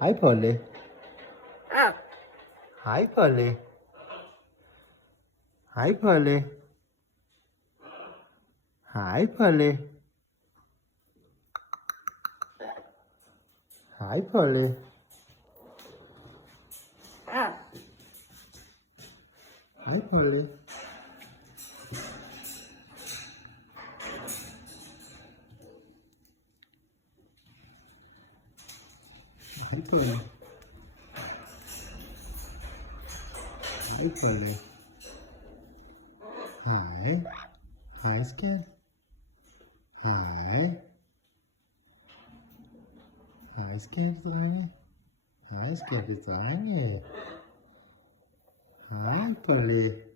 Hej Polly. Ah, Hej Polly. Hej Polly. Hej Polly. Hej Polly. ah, Hej Polly. Hej Polly. Hej Polly. Hej. Hej skat. Hej. Hej skattedrenge. Hej skattedrenge. Hej Polly.